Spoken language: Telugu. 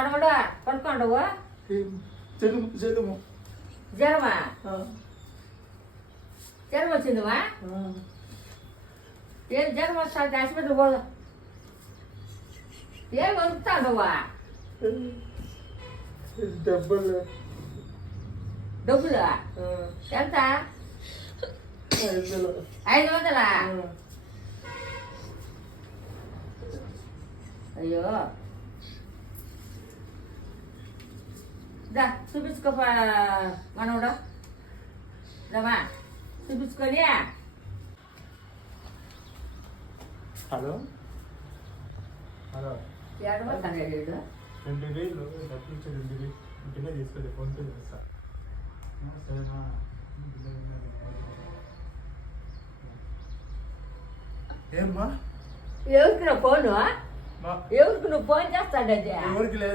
మనవడా పడుకోండవు జగము జ్వరమా జ్వరం వచ్చిందివా ఏం జ్వరం వస్తా హాస్పిటల్ పోదు ఏం వరుకుతాండవా డబ్బులు డబ్బులు ఎంత 500 అయ్యో దా చూపించుకో మనవడా రమా చూపించుకొని హలో హలో ఏడవస్తాను 2000 డబ్బులు ఇచ్చి 2000 ఇంటినే తీసుకెళ్ళి ఫోన్పే చేస్తా సరేనా ఏమ్మా ఎవరికి నువ్వు ఫోను ఎవరికి నువ్వు ఫోన్ చేస్తాడు అది ఎవరికి లేదు